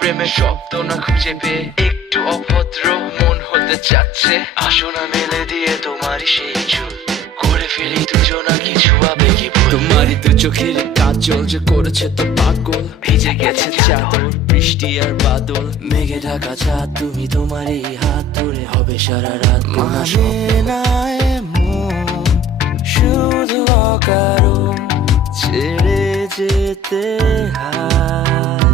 প্রেমের শব্দ না খুঁজে পেয়ে একটু অভদ্র মন হতে চাচ্ছে। আসো না মেলে দিয়ে তোমারই সেই চুল, করে ফেলি দুজনা কিছু আবেগী ভুল। তোমারই দু চোখের কাজল যে করেছে তো পাগল, ভিজে গেছে চাদর বৃষ্টি আর বাদল, মেঘে ঢাকা চাঁদ তুমি তোমার এই হাত ধরে হবে সারা রাত। মানে না এমন শুধু অকারণ ছেড়ে যেতে হয়।